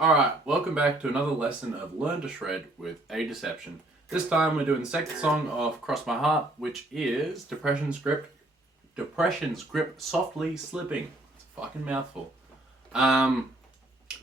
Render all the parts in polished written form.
Alright, welcome back to another lesson of Learn to Shred with A Deception. This time we're doing the second song of Cross My Heart, which is Depression's Grip Softly Slipping. It's a fucking mouthful.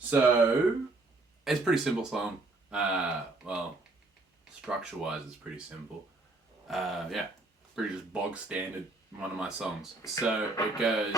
So, it's a pretty simple song. Well, structure-wise it's pretty simple. Pretty just bog standard, one of my songs. So, it goes,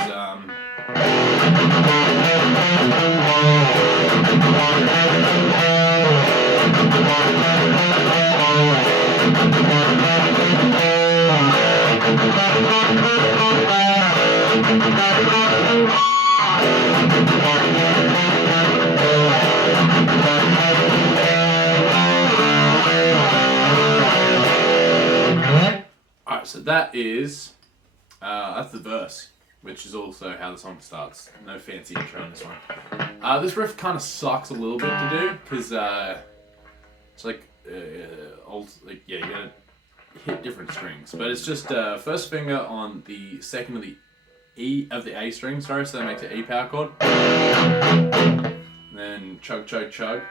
Alright, so that's the verse, which is also how the song starts. No fancy intro on this one. This riff kind of sucks a little bit to do, because it's like, you gotta hit different strings. But it's just first finger on the second of the A string, so that makes it E power chord. And then chug, chug, chug.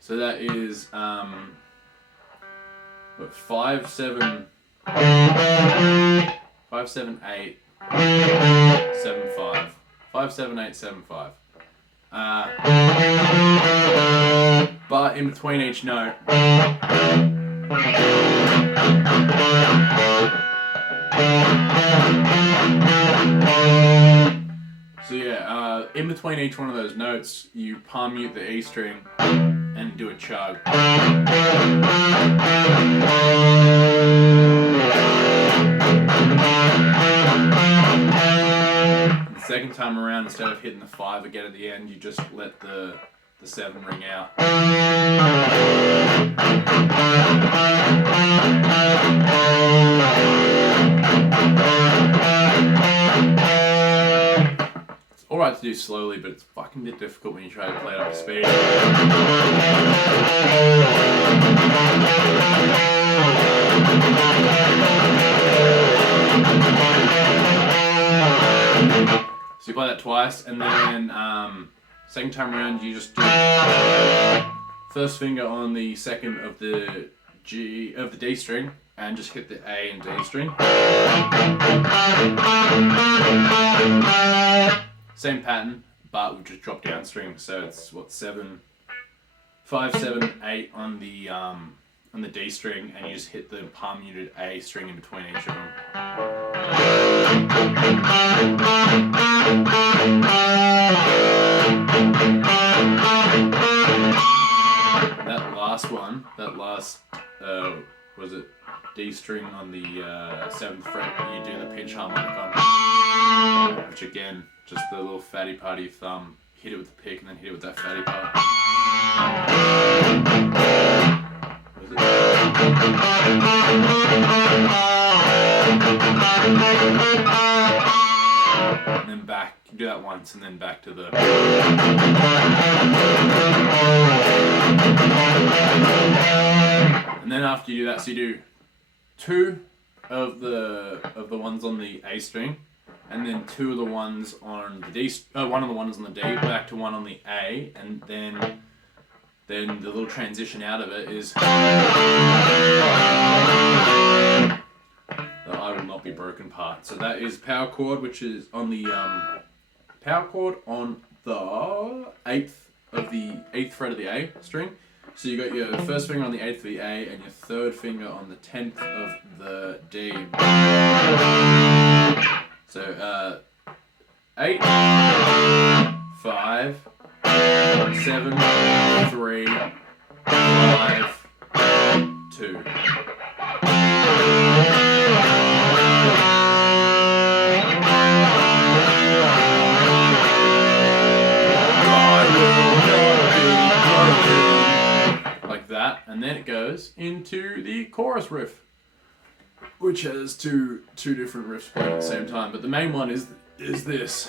So that is 5, 7, 8, 7, 5. 5, 7, 8, 7, 5. But in between each note, in between each one of those notes, you palm mute the E string and do a chug. The second time around, instead of hitting the 5 again at the end, you just let the 7 ring out. It's alright to do slowly, but it's fucking bit difficult when you try to play it up to speed. So you play that twice, and then second time around you just do first finger on the second of the D string, and just hit the A and D string. Same pattern, but we just drop down strings. So it's 5, 7, 8 on the D string, and you just hit the palm muted A string in between each of them. That last D string on the 7th fret, you do the pinch harmonic on, which again, just the little fatty part of your thumb, hit it with the pick and then hit it with that fatty part. And then back, you do that once and then back to the... And then after you do that, so you do 2 of the ones on the A string, and then 2 of the ones on the D, one of the ones on the D, back to 1 on the A, and then the little transition out of it is the I will not be broken part. So that is power chord, which is on the power chord on the 8th fret of the A string. So you got your first finger on the 8th of the A and your third finger on the 10th of the D. So 8, 5, 7, 3, 5, 2. And then it goes into the chorus riff, which has two different riffs playing at the same time. But the main one is this.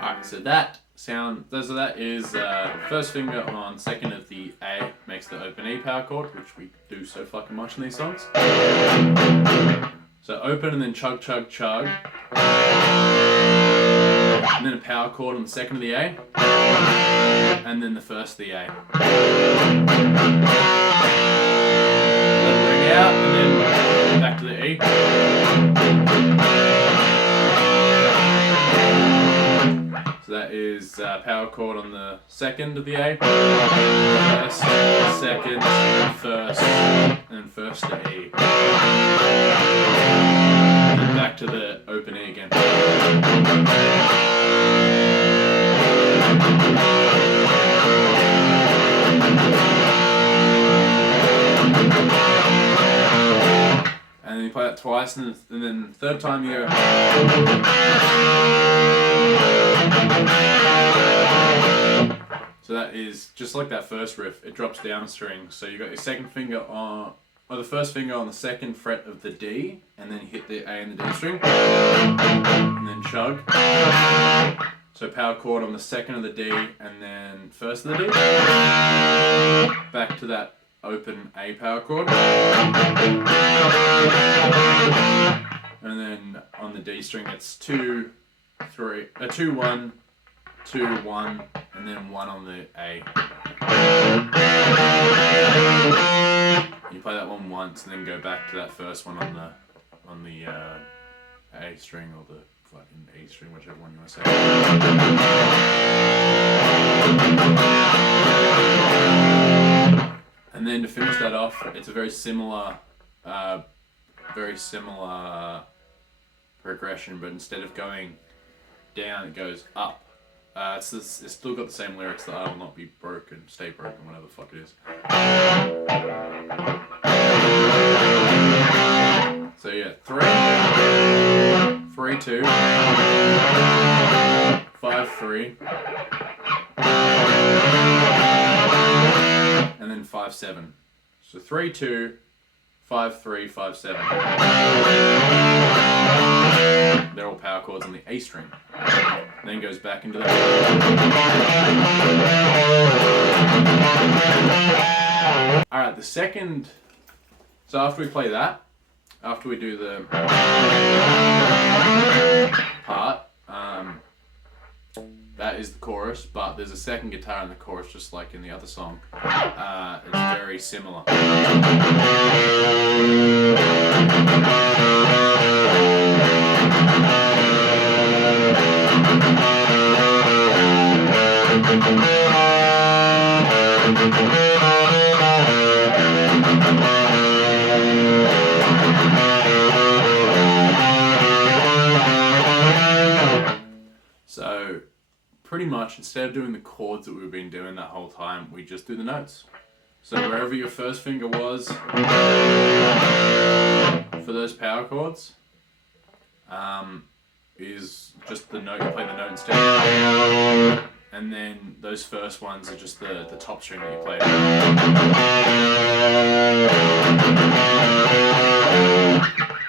Alright, so that is first finger on second of the A makes the open E power chord, which we do so fucking much in these songs. So open and then chug, chug, chug. And then a power chord on the second of the A. And then the first of the A. Let it ring out and then back to the E. So that is power chord on the second of the A. First, second, first, and then first to E. Then back to the open E again. And then you play that twice, and then third time you go. So that is just like that first riff, it drops down a string. So you got your second finger on, or the first finger on the second fret of the D, and then you hit the A and the D string, and then chug. So power chord on the second of the D, and then first of the D. Back to that open A power chord. And then on the D string it's 2, 3, 2, 1, 2, 1, and then 1 on the A. You play that one once and then go back to that first one on the A string or the fucking E string, whichever one you want to say. And then to finish that off, it's a very similar progression, but instead of going down, it goes up. It's still got the same lyrics that I will not be broken, stay broken, whatever the fuck it is. So yeah, 3, 3, 2, 5, 3, and then 5, 7. So 3, 2, 5, 3, 5, 7. They're all power chords on the A string. Then goes back into that. Alright, the second. So after we play that, after we do the part, that is the chorus, but there's a second guitar in the chorus, just like in the other song. It's very similar. So pretty much instead of doing the chords that we've been doing that whole time, we just do the notes. So wherever your first finger was for those power chords is just the note, you play the note instead. And then those first ones are just the top string that you play.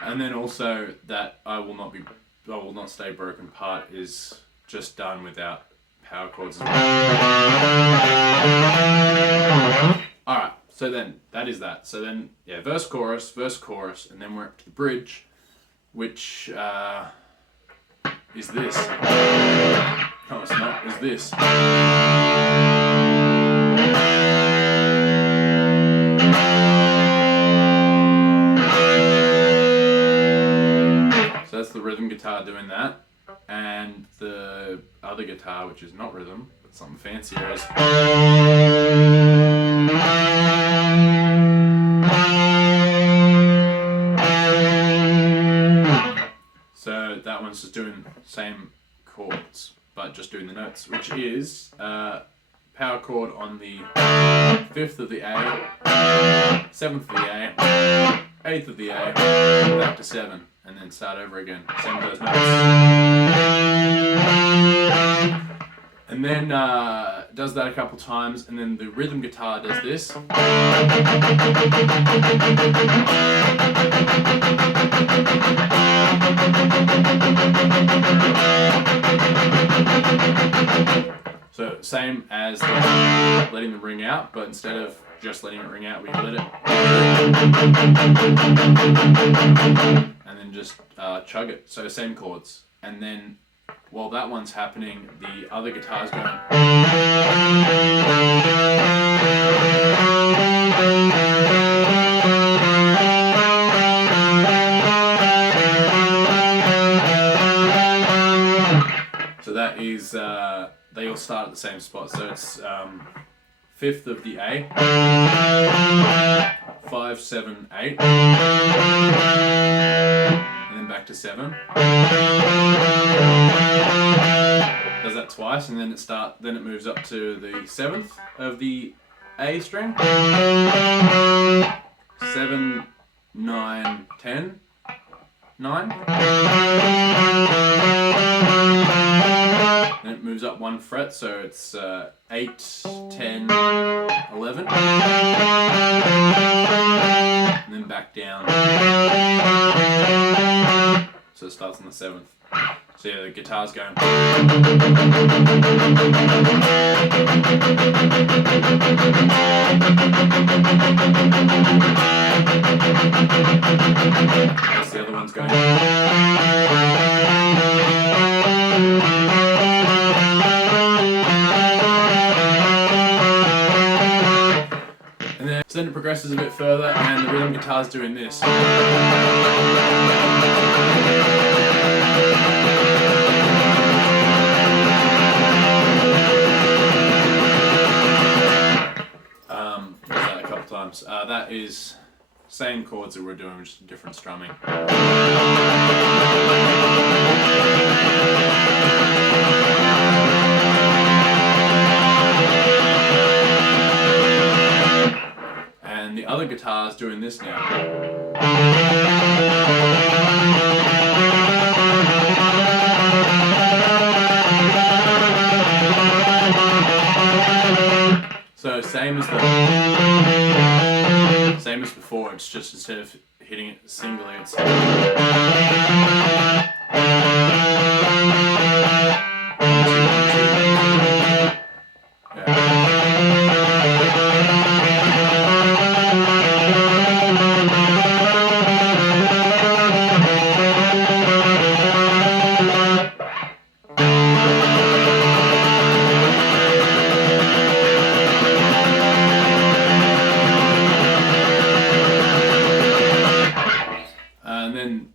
And then also that I will not stay broken part is just done without power chords as well. Alright, so then that is that. So then yeah, verse, chorus, and then we're up to the bridge, which is this. No, it's not, is this. So that's the rhythm guitar doing that. And the other guitar, which is not rhythm, but something fancier, is. So that one's just doing the same chords, but just doing the notes, which is power chord on the 5th of the A, 7th of the A, 8th of the A, back to 7, and then start over again. Same with those notes. And then does that a couple times, and then the rhythm guitar does this. So same as letting the ring out, but instead of just letting it ring out, we let it, and then just chug it. So same chords, and then while that one's happening, the other guitar's going. So that is, they all start at the same spot. So it's 5th of the A, 5, 7, 8, and then back to 7. Does that twice, and then it moves up to the 7th of the A string. 7, 9, 10, 9. Then it moves up 1 fret, so it's 8, 10, 11. And then back down. So it starts on the 7th. So yeah, the guitar's going. As the other one's going. So then it progresses a bit further, and the rhythm guitar's doing this. Does that a couple times. That is same chords that we're doing, just different strumming. And the other guitar's doing this now. So same as before, it's just instead of hitting it singly, it's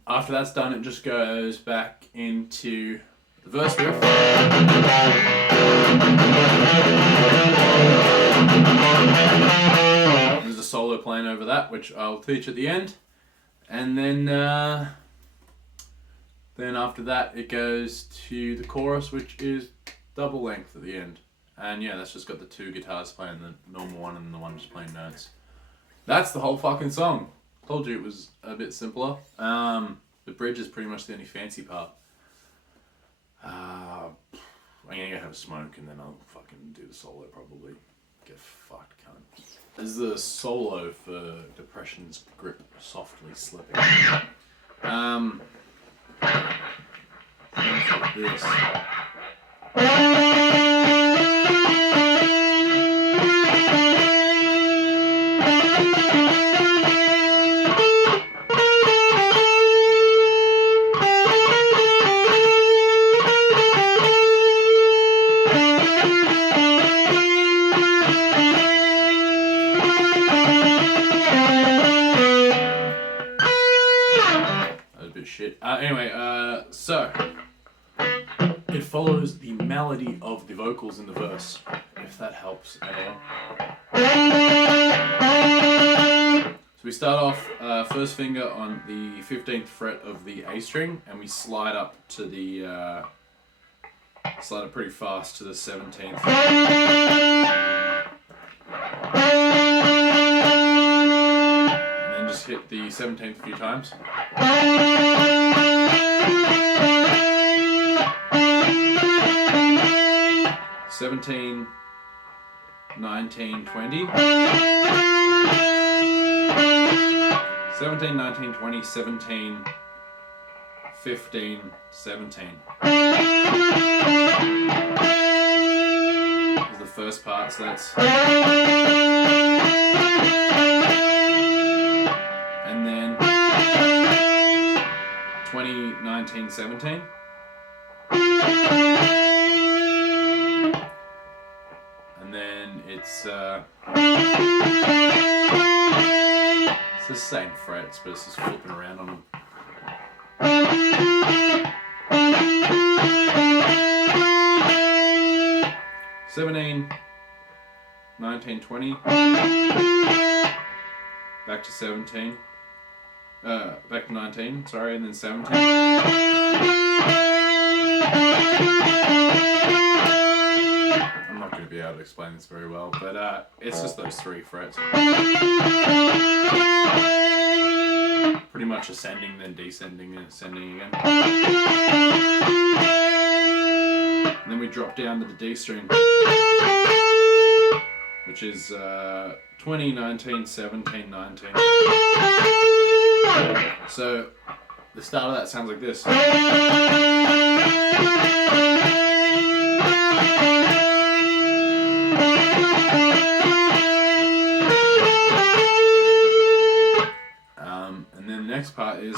after that's done, it just goes back into the verse riff. There's a solo playing over that, which I'll teach at the end. And then after that, it goes to the chorus, which is double length at the end. And yeah, that's just got the 2 guitars playing the normal one and the one just playing notes. That's the whole fucking song. Told you it was a bit simpler. The bridge is pretty much the only fancy part. I'm gonna go have a smoke and then I'll fucking do the solo probably. Get fucked, cunt. This is the solo for Depression's Grip Softly Slipping. Things like this. So it follows the melody of the vocals in the verse, if that helps at all. So we start off first finger on the 15th fret of the A string, and we slide up to the slide it pretty fast to the 17th. And then just hit the 17th a few times. 17, 19, 20. 17, 19, 20, 17, 15, 17. This is the first part, so that's... And then 20, 19, 17. And then it's the same frets, but it's just flipping around on them. 17, 19, 20. Back to 17. Back to 19, sorry, and then 17. I'm not going to be able to explain this very well, but it's just those 3 frets. Pretty much ascending, then descending, and ascending again. And then we drop down to the D string, which is 20, 19, 17, 19. So the start of that sounds like this. And then the next part is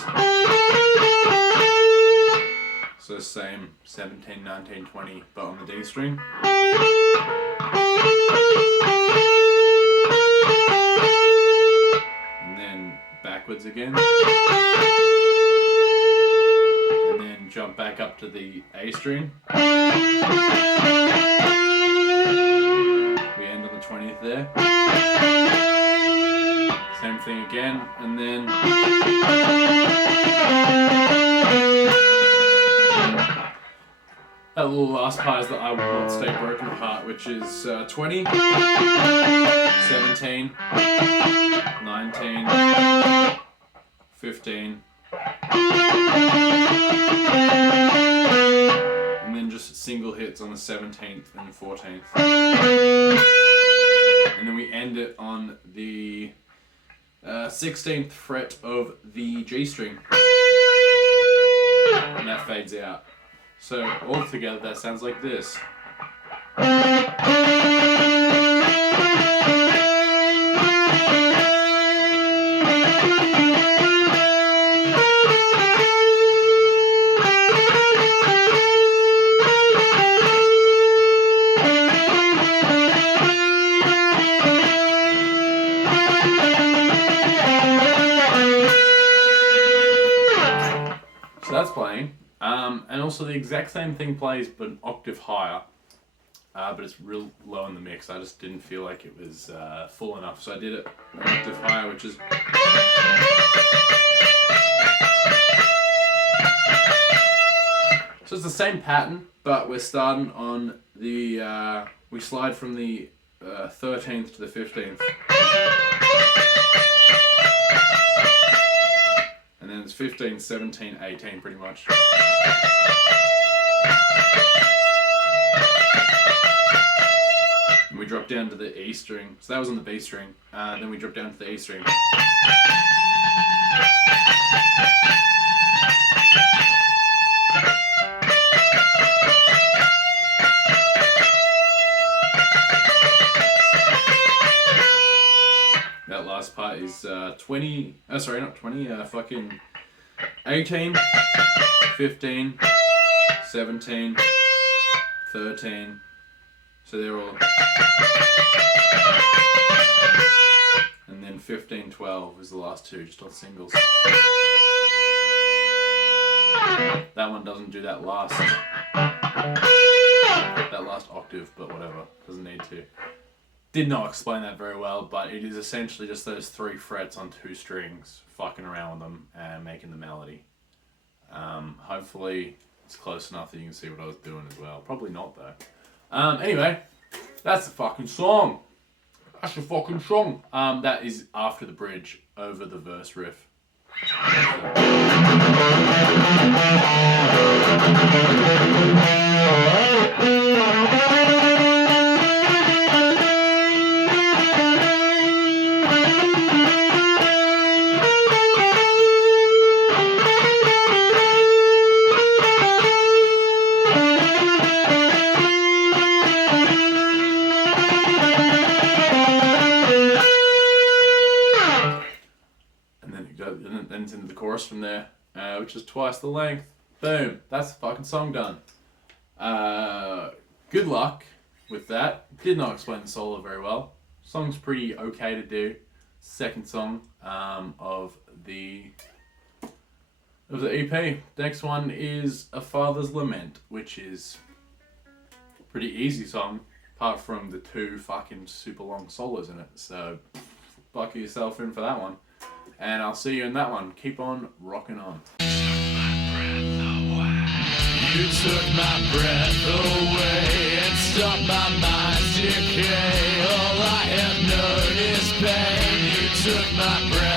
so same 17, 19, 20, but on the D string. And then backwards again. And then jump back up to the A string. We end on the 20th there. Same thing again, and then that little last part is the I Will Not Stay Broken part, which is 20, 17, 19, 15, and then just single hits on the 17th and 14th. And then we end it on the 16th fret of the G string, and that fades out. So all together that sounds like this. So that's playing, and also the exact same thing plays but an octave higher, but it's real low in the mix. I just didn't feel like it was full enough, so I did it an octave higher, which is... So it's the same pattern, but we're starting on the, we slide from the 13th to the 15th. And then it's 15, 17, 18 pretty much. And we drop down to the E string. So that was on the B string. Then we drop down to the E string. That last part is 20, sorry, not 20, fucking 18, 15, 17, 13, so they're all, and then 15, 12 is the last two, just on singles. That one doesn't do that last octave, but whatever, doesn't need to. Did not explain that very well, but it is essentially just those 3 frets on 2 strings, fucking around with them and making the melody. Hopefully it's close enough that you can see what I was doing as well. Probably not though. Anyway, that's the fucking song. That's the fucking song. That is after the bridge, over the verse riff. and then it's into the chorus from there, which is twice the length. Boom, that's the fucking song done. Good luck with that. Did not explain the solo very well. Song's pretty okay to do. Second song of the EP. Next one is A Father's Lament, which is a pretty easy song, apart from the 2 fucking super long solos in it. So buckle yourself in for that one. And I'll see you in that one. Keep on rocking on. You took my breath away and stopped my mind's decay. All I have known is pain. You took my breath